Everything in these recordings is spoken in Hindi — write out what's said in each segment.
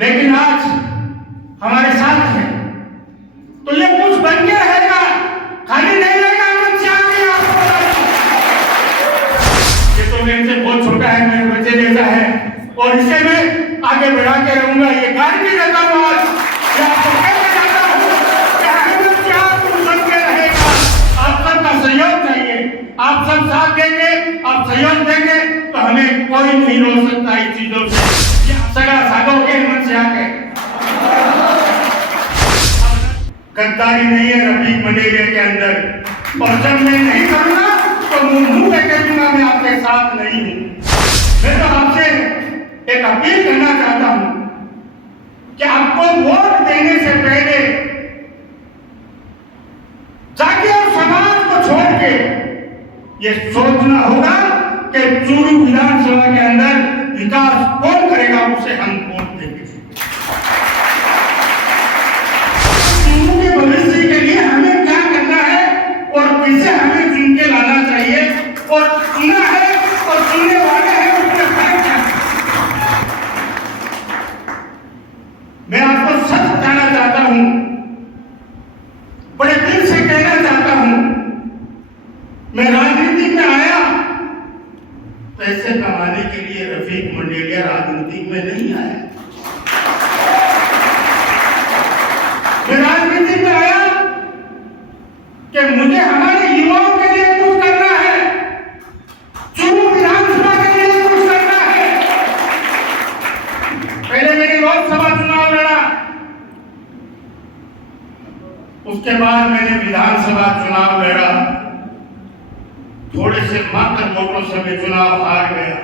लेकिन आज हमारे साथ है तो ये कुछ बन के रहेगा, खाली नहीं रहेगा। ये तो मेरे से बहुत छोटा है, मेरे बच्चे जैसा है और इसे मैं आगे बढ़ा के रहूंगा। ये गारंटी देता हूँ आज, आपको कहना चाहता हूँ कि क्या कुछ बन के रहेगा। आप सबका सहयोग चाहिए, आप सब साथ देंगे, आप सहयोग देंगे तो हमें कोई नहीं रोक सकता इस चीजों से। सगा सागों के मन से आके गद्दारी नहीं है रफीक मंडेलिया के अंदर, और जब मैं नहीं करूंगा तो मुंह पे कह दूंगा मैं आपके साथ नहीं हूं। मैं तो आपसे एक अपील करना चाहता हूं कि आपको वोट देने से पहले जाके और समाज को छोड़ के ये सोचना होगा कि चूरू विधानसभा के अंदर विकास कौन करेगा, उसे हम वोट देंगे। चूरू के भविष्य के लिए हमें क्या करना है और किसे हमें चुन के लाना चाहिए, और चुना है और चुनने वाले हैं उसमें फर्क क्या है। मैं आपको सच बताना चाहता हूं, बड़े दिल से कहना चाहता हूं, मैं राजनीति में आया पैसे कमाने के लिए। रफीक मंडेलिया राजनीति में नहीं आया। मैं राजनीति में आया कि मुझे हमारे युवाओं के लिए कुछ करना है, चूरू विधानसभा के लिए कुछ करना है। पहले मैंने लोकसभा चुनाव लड़ा, उसके बाद मैंने विधानसभा चुनाव लड़ा। थोड़े से मात्र वोटों से मैं चुनाव हार गया।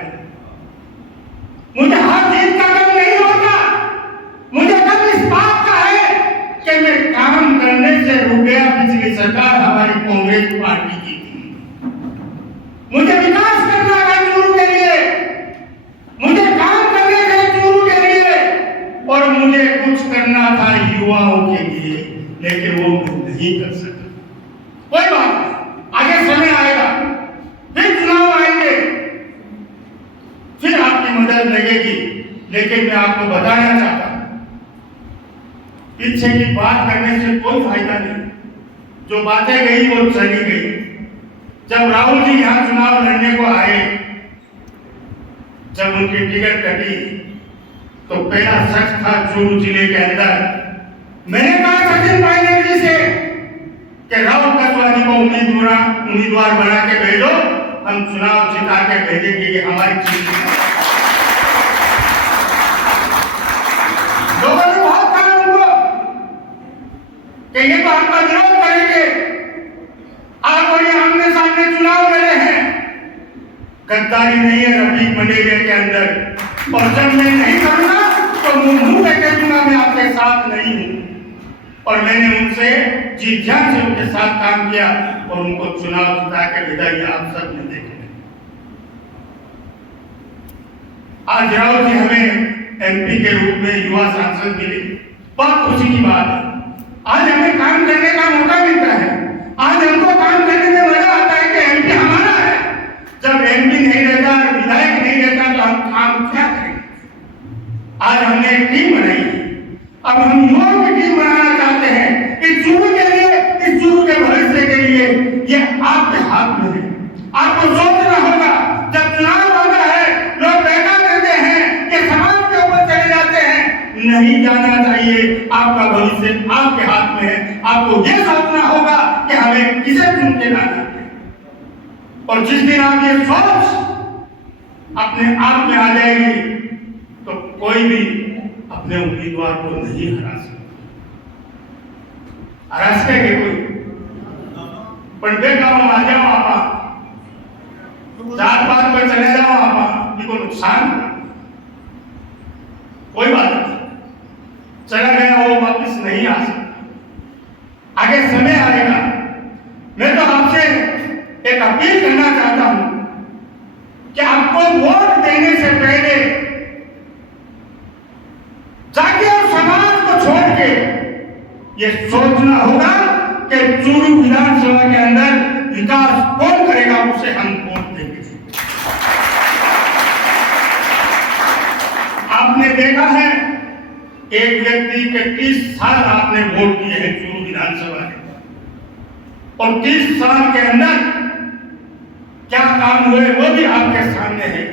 मुझे हार जीत का गम नहीं होता, मुझे गम इस बात का है कि मैं काम करने से रुक गया। पिछली सरकार हमारी कांग्रेस पार्टी की थी। मुझे विकास करना है चूरू के लिए, मुझे काम करने थे चूरू के लिए, और मुझे कुछ करना था युवाओं के लिए, लेकिन वो नहीं कर सका। कोई बात नहीं, आगे समय आएगा, फिर चुनाव आएंगे, फिर आपकी मदद लगेगी। लेकिन मैं आपको बताना चाहता हूं, पीछे की बात करने से कोई फायदा नहीं। जो बातें गई वो चली गई। जब राहुल जी यहां चुनाव लड़ने को आए, जब उनकी टिकट कटी तो पहला शख्स था चूरू जिले के अंदर। मैंने कहा सचिन पायलट जी से कि राहुल कसवानी को उम्मीदवार बना के भेजो, हम चुनाव जिता के भेजेंगे, ये हमारी चीज है। लोगों ने बहुत कहा उनको कि ये तो आपका विरोध करेंगे, आप और ये आमने सामने चुनाव लड़े हैं। गद्दारी नहीं है रफीक मंडेलिया के अंदर, और जब मैं नहीं करूंगा तो मुंह पे कह दूंगा मैं आपके साथ नहीं हूं। और मैंने उनसे जी जान से उनके साथ काम किया और उनको चुनाव जिता के विदाई आप सब ने देखा। आज राहुल जी हमें एमपी के रूप में युवा सांसद मिले, बहुत खुशी की बात है। आज हमें काम करने का मौका मिलता है, आज हमको काम करने में मजा आता है कि एमपी हमारा है। जब एमपी नहीं रहता, विधायक नहीं रहता तो हम काम क्या करेंगे। आज हमने एक टीम बनाई है, अब हम युवाओं की टीम बनाना चाहते हैं इस चूरू के लिए, इस चूरू के भविष्य के लिए। ये आपके हाथ में है, आपको सोचना होगा। जब चुनाव होता है लोग बैठा करते हैं कि समाज के ऊपर चले जाते हैं, नहीं जाना चाहिए। आपका भविष्य आपके हाथ में है, आपको ये सोचना होगा कि हमें किसे चुन के लाना है। और जिस दिन आप ये सोच अपने आप में आ जाएगी तो कोई भी अपने उम्मीदवार को नहीं हरा सकता। हरा सकेंगे कोई पण गाँव में आ जाओ, आप जात पात पर चले जाओ, आप को नुकसान कोई बात नहीं। चला गया वो वापस नहीं आ सकता, आगे समय आएगा। मैं तो आपसे एक अपील करना चाहता हूं कि आपको वोट देने से पहले जाके और समाज को छोड़ के ये सोचना होगा कि चूरू विधानसभा के अंदर विकास कौन करेगा, उसे हम वोट देंगे। आपने देखा है एक व्यक्ति के 30 साल आपने वोट किए हैं चूरू विधानसभा में, और 30 साल के अंदर क्या काम हुए वो भी आपके सामने है।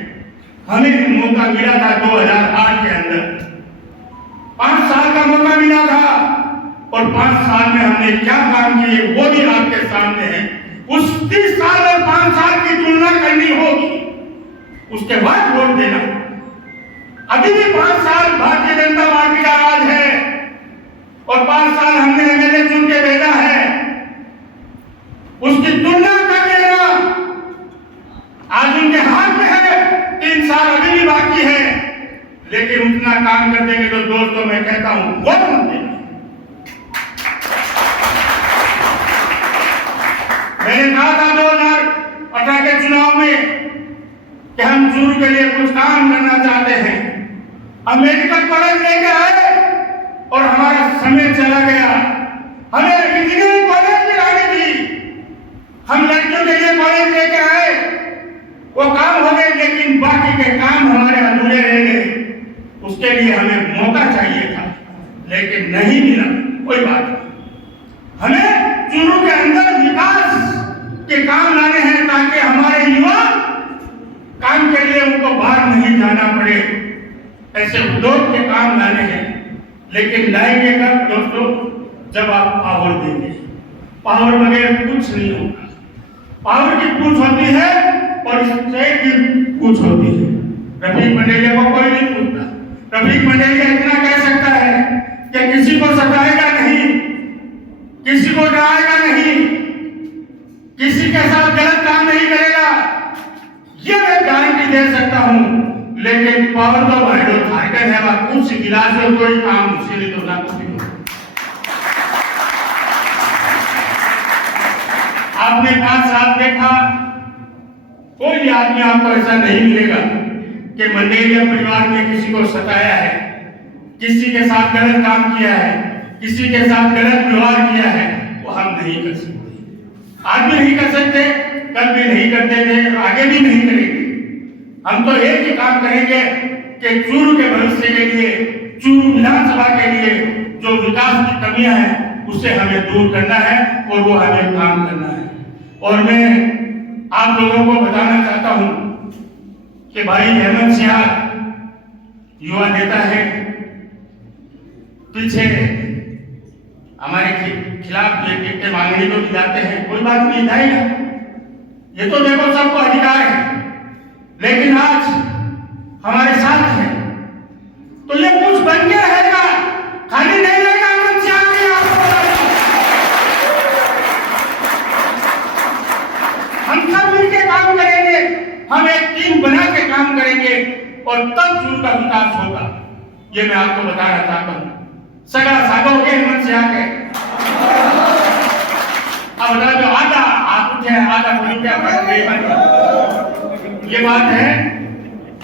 हमें मौका मिला था 2008 के अंदर, 5 साल का मौका मिला था, और 5 साल में हमने क्या काम किए वो भी आपके सामने है। उस 30 साल और 5 साल की तुलना करनी होगी, उसके बाद वोट देना। अभी भी 5 साल भारतीय जनता पार्टी का राज है, और 5 साल हमने एमएलए चुन के भेजा है, उसकी तुलना कर लेना। आज उनके हाथ में है, 3 साल अभी भी बाकी है, लेकिन उतना काम कर देंगे तो दोस्तों मैं कहता हूं वोट मत देना। मैंने कहा था 2018 के चुनाव में कि हम चूरू के लिए कुछ काम करना चाहते हैं। हम मेडिकल कॉलेज लेके आए और हमारा समय चला गया। हमें इंजीनियरिंग कॉलेज भी लानी थी, हम लड़कियों के लिए कॉलेज लेके आए, वो काम हो गए, लेकिन बाकी के काम हमारे अधूरे रह गए। उसके लिए हमें मौका चाहिए था, लेकिन नहीं मिला। कोई बात नहीं, हमें चूरू के अंदर विकास के काम लाने हैं ताकि हमारे युवा काम के लिए उनको बाहर नहीं जाना पड़े। ऐसे उद्योग के काम लाने हैं, लेकिन लाएंगे कब दोस्तों? जब आप पावर देंगे। पावर बगैर कुछ नहीं होगा। पावर की पूछ होती है और स्टेट की पूछ होती है। रफीक मंडेलिया को कोई नहीं पूछता। रफीक मंडेलिया इतना कह सकता है कि किसी को सताएगा नहीं, किसी को डराएगा नहीं, किसी के साथ गलत काम नहीं करेगा, ये मैं गारंटी दे सकता हूं। लेकिन पावर तो भाईडो धारकन है, वह कुछ गिलास में कोई काम मुश्किल तो ना कुछ। आपने 5 साल देखा, कोई आदमी आपको ऐसा नहीं मिलेगा कि मंडेलिया परिवार ने किसी को सताया है, किसी के साथ गलत काम किया है, किसी के साथ गलत व्यवहार किया है। वो हम नहीं कर सकते, आज भी नहीं कर सकते, कल भी नहीं करते थे, आगे भी नहीं करेंगे। हम तो एक ही काम करेंगे कि चूरू के भविष्य के लिए, चूरू विधानसभा के लिए जो विकास की कमियां हैं उसे हमें दूर करना है, और वो हमें काम करना है। और मैं आप लोगों को बताना चाहता हूं कि भाई हेमंत सिंह युवा नेता है, पीछे हमारे खिलाफ ये टिकटें मांगने को भी जाते हैं, कोई बात नहीं जाएगा, ये तो देखो सबको अधिकार है। लेकिन आज हमारे साथ है तो ये कुछ बन के रहेगा, खाली नहीं रहेगा। हेमंत सिंह हम सब मिलके काम करेंगे, हम एक टीम बना के काम करेंगे, और तब चूरू का विकास होगा। ये मैं आपको बताना चाहता हूं। सगड़ा सागो के हेमंत सिंह के अब बता दो, आधा आप उठे, आधा बोली क्या ये बात है।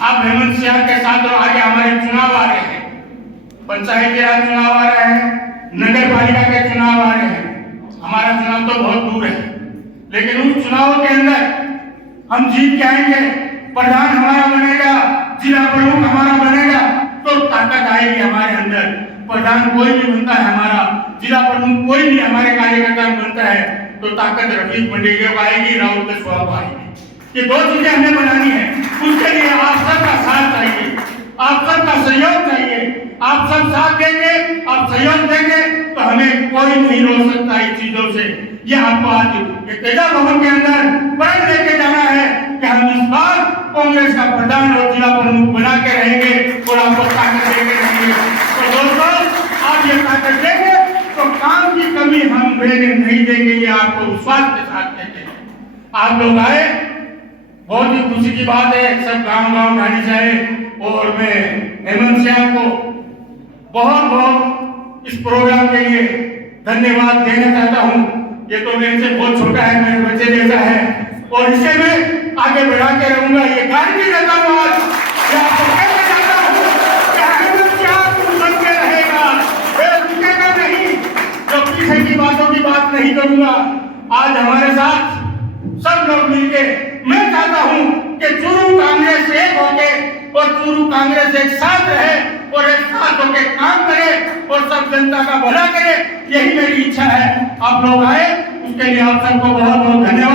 अब हेमंत सिंह के साथ और आगे हमारे चुनाव आ रहे हैं, पंचायती राज चुनाव आ रहे हैं, नगर पालिका के चुनाव आ रहे हैं। हमारा चुनाव तो बहुत दूर है, लेकिन उस चुनाव के अंदर हम जीत के आएंगे, प्रधान हमारा बनेगा, जिला प्रमुख हमारा बनेगा, तो ताकत आएगी हमारे अंदर। प्रधान कोई भी बनता है हमारा, जिला प्रमुख कोई भी हमारे कार्यकर्ता बनता है, तो ताकत रफीक मंडेलिया को आएगी, राहुल के स्वाब आएगी। ये 2 चीजें हमें बनानी है। उसके लिए आप सबका साथ चाहिए, आप सबका सहयोग चाहिए। आप सब साथ देंगे, आप सहयोग देंगे, तो हमें कोई नहीं रोक सकता इन चीजों से। ये आपको आज ये तेजा भवन के अंदर प्रण लेके जाना है कि हम इस बार कांग्रेस का प्रधान और जिला प्रमुख बना के रहेंगे, और आपको ताकत देंगे रहेंगे। तो दोस्तों, आप ये ताकत देंगे तो काम की कमी हम रहने नहीं देंगे, ये आपको विश्वास के साथ कहते हैं। आप लोग आए, बहुत ही खुशी की बात है, सब गांव ढाणी से आए, और मैं हेमंत सिंह को बहुत बहुत इस प्रोग्राम के लिए धन्यवाद देना चाहता हूं। ये तो मेरे से बहुत छोटा है, मेरे बच्चे जैसा है, और इसे मैं आगे बढ़ा के रहूंगा, ये गारंटी देता हूं। आज आपको कहना चाहता हूं कि हेमंत सिंह बन के रहेगा, रुकेगा नहीं, जो पीछे की बातों की बात नहीं करूंगा। आज हमारे साथ सब लोग मिलके, मैं चाहता हूं कि चूरू कांग्रेस एक होके और चूरू कांग्रेस एक साथ रहे, और एक साथ होकर काम करे और सब जनता का भला करे, यही मेरी इच्छा है। आप लोग आए, उसके लिए आप सबको बहुत बहुत धन्यवाद।